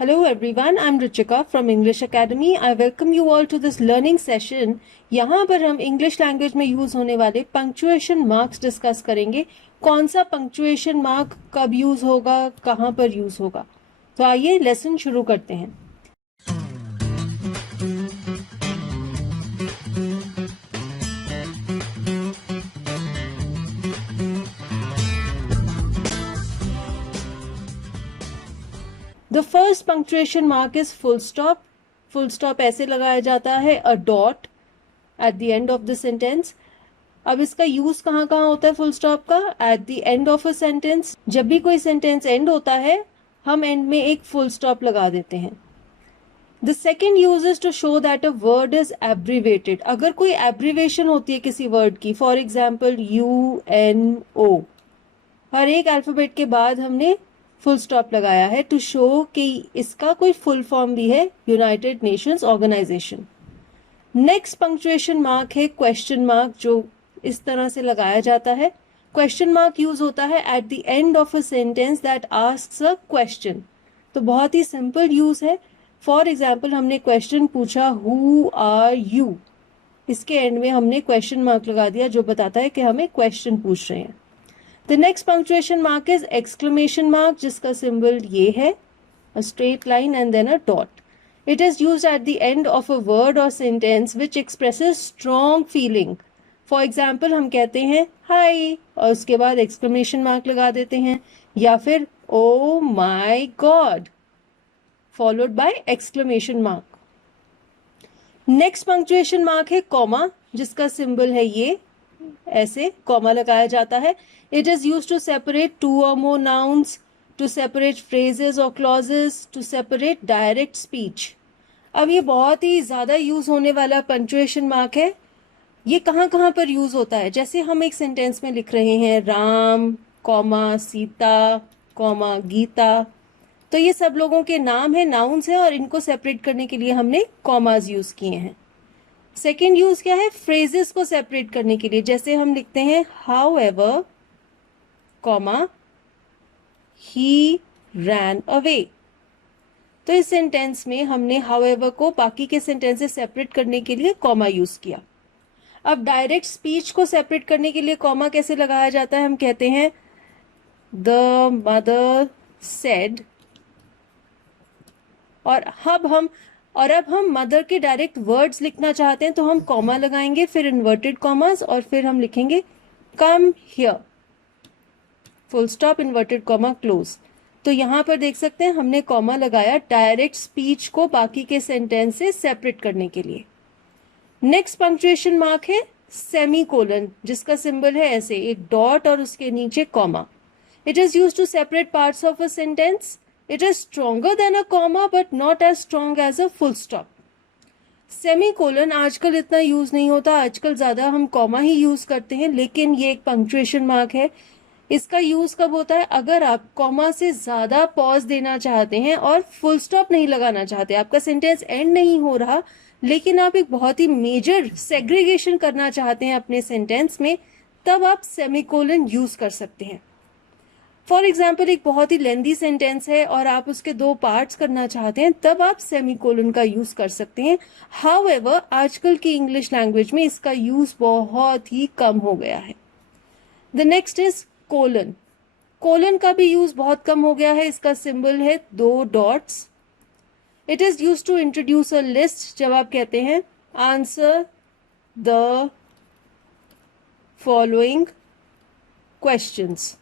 Hello everyone, I'm Ruchika from English Academy. I welcome you all to this learning session. यहाँ पर हम English language में use होने वाले पंक्चुएशन मार्क्स डिस्कस करेंगे. कौन सा पंक्चुएशन मार्क कब यूज होगा, कहाँ पर यूज होगा. तो आइए लेसन शुरू करते हैं. The first punctuation mark is full stop. Full stop ऐसे लगाया जाता है, a dot at the end of the sentence. अब इसका यूज कहाँ कहाँ होता है फुल स्टॉप का? At the end of a sentence. जब भी कोई सेंटेंस एंड होता है हम एंड में एक फुल स्टॉप लगा देते हैं. The second use is to show that a word is abbreviated. अगर कोई एब्रीवेशन होती है किसी वर्ड की, फॉर एग्जाम्पल UNO, हर एक अल्फाबेट के बाद हमने फुल स्टॉप लगाया है टू शो कि इसका कोई फुल फॉर्म भी है, United Nations Organisation. Next punctuation mark है क्वेश्चन मार्क, जो इस तरह से लगाया जाता है. क्वेश्चन मार्क यूज होता है at the end of a sentence that asks a question. तो बहुत ही सिंपल यूज है. फॉर एग्जाम्पल हमने क्वेश्चन पूछा हु आर यू, इसके एंड में हमने क्वेश्चन मार्क लगा दिया जो बताता है कि हमें क्वेश्चन पूछ रहे हैं. The next punctuation mark is exclamation mark, जिसका symbol ये है, a straight line and then a dot. It is used at the end of a word or sentence which expresses strong feeling. For example, हम कहते हैं hi और उसके बाद exclamation mark लगा देते हैं, या फिर oh my god followed by exclamation mark. Next punctuation mark है comma, जिसका symbol है ये, ऐसे कॉमा लगाया जाता है. It is use to separate two और more nouns, to separate phrases और clauses, to separate direct speech. अब ये बहुत ही ज्यादा यूज होने वाला पंक्चुएशन मार्क है. ये कहाँ कहाँ पर यूज होता है? जैसे हम एक सेंटेंस में लिख रहे हैं राम कॉमा सीता कॉमा गीता, तो ये सब लोगों के नाम है, नाउन्स है, और इनको सेपरेट करने के लिए हमने कॉमाज यूज किए हैं. सेकेंड यूज क्या है? फ्रेजेस को सेपरेट करने के लिए. जैसे हम लिखते हैं how ever comma he ran away, तो इस सेंटेंस में हमने हाउ एवर को बाकी के सेंटेंस से सेपरेट करने के लिए कॉमा यूज किया. अब डायरेक्ट स्पीच को सेपरेट करने के लिए कॉमा कैसे लगाया जाता है? हम कहते हैं द मदर सेड, और अब हम मदर के डायरेक्ट वर्ड्स लिखना चाहते हैं तो हम कॉमा लगाएंगे, फिर इन्वर्टेड कॉमास, और फिर हम लिखेंगे come here, full stop, inverted comma, close. तो यहाँ पर देख सकते हैं हमने कॉमा लगाया डायरेक्ट स्पीच को बाकी के सेंटेंस से सेपरेट करने के लिए. नेक्स्ट पंक्चुएशन मार्क है सेमी कोलन, जिसका सिंबल है ऐसे, एक डॉट और उसके नीचे comma. It is use to separate parts of a sentence. It is stronger than a comma but not as strong as a full stop. Semicolon आजकल इतना यूज नहीं होता, आजकल ज्यादा हम कॉमा ही यूज करते हैं, लेकिन ये एक पंक्चुएशन मार्क है. इसका यूज कब होता है? अगर आप कॉमा से ज्यादा पॉज देना चाहते हैं और फुल स्टॉप नहीं लगाना चाहते, आपका सेंटेंस एंड नहीं हो रहा, लेकिन आप एक बहुत ही मेजर सेग्रीगेशन करना चाहते हैं अपने सेंटेंस में, तब आप सेमीकोलन यूज कर सकते हैं. फॉर एग्जाम्पल एक बहुत ही लेंदी सेंटेंस है और आप उसके दो पार्ट्स करना चाहते हैं, तब आप सेमीकोलन का यूज कर सकते हैं. हाउएवर आजकल की इंग्लिश लैंग्वेज में इसका यूज बहुत ही कम हो गया है. The next is colon. Colon का भी यूज बहुत कम हो गया है. इसका सिंबल है दो dots. It is use to introduce a list. जब आप कहते हैं आंसर द फॉलोइंग क्वेश्चंस,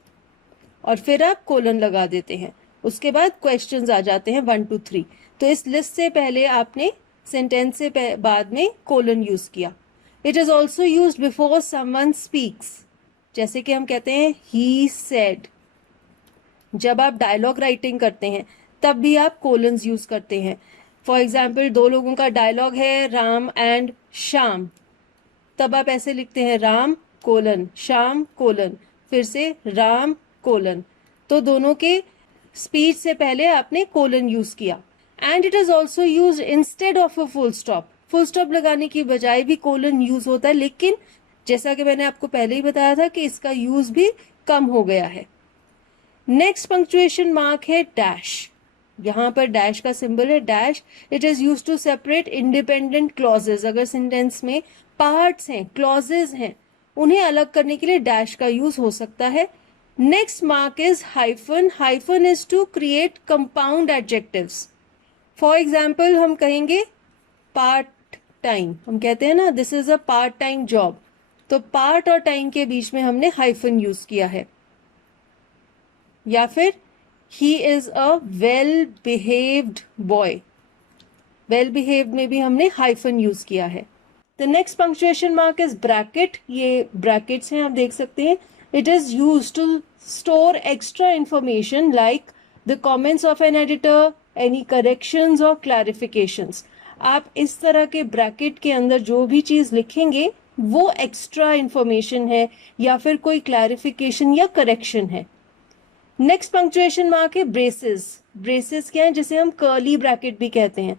और फिर आप कोलन लगा देते हैं, उसके बाद क्वेश्चंस आ जाते हैं 1 2 3. तो इस लिस्ट से पहले आपने सेंटेंस से बाद में कोलन यूज किया. It is also use before someone speaks. जैसे कि हम कहते हैं ही सेड. जब आप डायलॉग राइटिंग करते हैं तब भी आप कोलन्स यूज करते हैं. फॉर एग्जाम्पल दो लोगों का डायलॉग है राम एंड श्याम, तब आप ऐसे लिखते हैं राम कोलन श्याम कोलन, फिर से राम कोलन. तो दोनों के स्पीच से पहले आपने कोलन यूज किया. And it is also use instead of a full stop. Full stop लगाने की बजाय भी कोलन यूज होता है, लेकिन जैसा कि मैंने आपको पहले ही बताया था कि इसका यूज भी कम हो गया है. नेक्स्ट पंक्चुएशन मार्क है डैश. यहाँ पर डैश का सिंबल है, dash. It is use to separate independent clauses. अगर सेंटेंस में पार्ट्स हैं, क्लॉजेज हैं, उन्हें अलग करने के लिए डैश का यूज हो सकता है. Next mark is hyphen. Hyphen is to create compound adjectives. For example हम कहेंगे पार्ट टाइम, हम कहते हैं ना this is a part time job, तो पार्ट और टाइम के बीच में हमने हाइफन यूज किया है. या फिर he is a well behaved boy. Well behaved में भी हमने हाइफन यूज किया है. The next punctuation mark is bracket. ये ब्रैकेट्स हैं, आप देख सकते हैं. It is use to store extra information like the comments of an editor, any corrections और क्लैरिफिकेशंस. आप इस तरह के ब्रैकेट के अंदर जो भी चीज लिखेंगे वो एक्स्ट्रा इंफॉर्मेशन है या फिर कोई क्लैरिफिकेशन या करेक्शन है. नेक्स्ट पंक्चुएशन मार्क है ब्रेसेस. ब्रेसेस क्या है, जिसे हम कर्ली ब्रैकेट भी कहते हैं.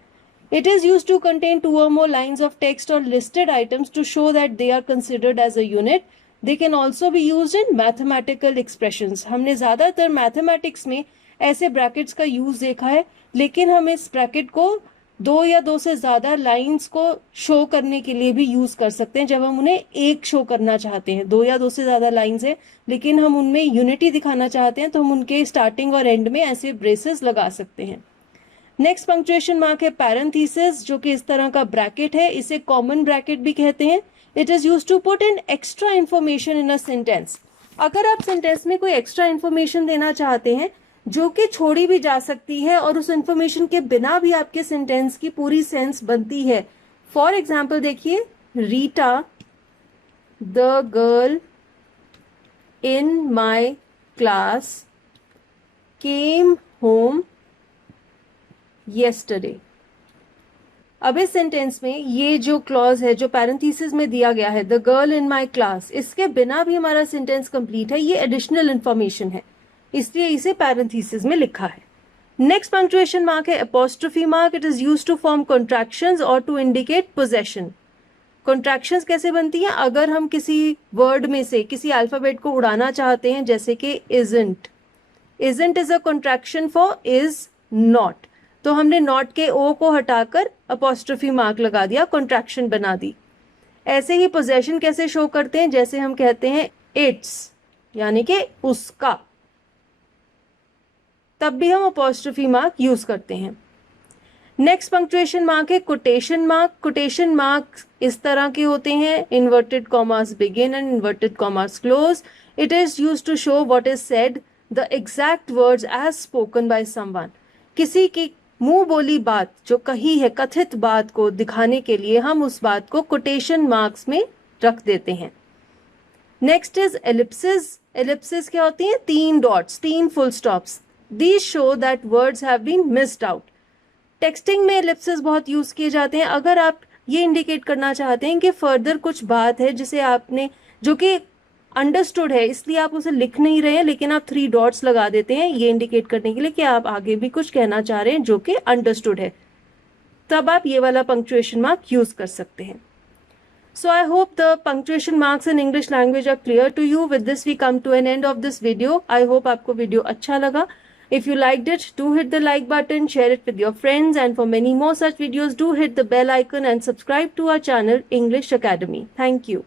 It is use to contain 2 or more lines of text or listed items to show that they are considered as a unit. They can also be used in mathematical expressions. हमने ज्यादातर mathematics में ऐसे brackets का use देखा है, लेकिन हम इस ब्रैकेट को 2 या 2 से ज्यादा लाइंस को शो करने के लिए भी यूज कर सकते हैं. जब हम उन्हें एक शो करना चाहते हैं, 2 या 2 से ज्यादा लाइंस है लेकिन हम उनमें यूनिटी दिखाना चाहते हैं, तो हम उनके स्टार्टिंग और एंड में ऐसे ब्रेसेस लगा सकते हैं. नेक्स्ट पंक्चुएशन मार्क है पैरेंथेसिस, जो कि इस तरह का ब्रैकेट है. इसे कॉमन ब्रैकेट भी कहते हैं. It is use to put in extra information in a sentence. अगर आप सेंटेंस में कोई एक्स्ट्रा इंफॉर्मेशन देना चाहते हैं जो कि छोड़ी भी जा सकती है और उस इंफॉर्मेशन के बिना भी आपके सेंटेंस की पूरी सेंस बनती है. फॉर एग्जाम्पल देखिए, Rita the girl in my class came home yesterday. अब इस सेंटेंस में ये जो क्लॉज है जो पैरेंथेसिस में दिया गया है, the girl in my class, इसके बिना भी हमारा सेंटेंस कंप्लीट है. ये एडिशनल इंफॉर्मेशन है, इसलिए इसे पैरेंथेसिस में लिखा है. नेक्स्ट पंक्चुएशन मार्क है apostrophe mark. It is use to form contractions और टू इंडिकेट पोजेशन. कॉन्ट्रैक्शंस कैसे बनती हैं, अगर हम किसी वर्ड में से किसी अल्फाबेट को उड़ाना चाहते हैं, जैसे कि isn't. Isn't is a contraction for is not, तो हमने नॉट के ओ को हटाकर अपॉस्ट्रोफी मार्क लगा दिया, कॉन्ट्रैक्शन बना दी. ऐसे ही पोजेशन कैसे शो करते हैं, जैसे हम कहते हैं इट्स, यानी कि उसका, तब भी हम अपॉस्ट्रोफी मार्क यूज करते हैं. नेक्स्ट पंक्चुएशन मार्क है कोटेशन मार्क. कोटेशन मार्क इस तरह के होते हैं, inverted commas begin and inverted commas close. It is use to show what is said, the exact words as spoken by someone. किसी की मुंह बोली बात जो कही है, कथित बात को दिखाने के लिए हम उस बात को कोटेशन मार्क्स में रख देते हैं. Next is Ellipsis. एलिप्सिस क्या होती है, 3 dots, 3 full stops. These show that words have been missed out. Texting में एलिप्सिस बहुत यूज किए जाते हैं. अगर आप ये इंडिकेट करना चाहते हैं कि फर्दर कुछ बात है जिसे आपने, जो कि अंडरस्टूड है, इसलिए आप उसे लिख नहीं रहे हैं लेकिन आप 3 डॉट्स लगा देते हैं, ये इंडिकेट करने के लिए कि आप आगे भी कुछ कहना चाह रहे हैं जो कि अंडरस्टूड है, तब आप ये वाला पंक्चुएशन मार्क यूज कर सकते हैं. So I hope the punctuation marks in English language are clear to you. With this we come to an end of this video. I hope आपको वीडियो अच्छा लगा. If you liked it, do hit the like button, share it with your friends, and for many more such videos, do hit the bell icon and subscribe to our channel English Academy. Thank you.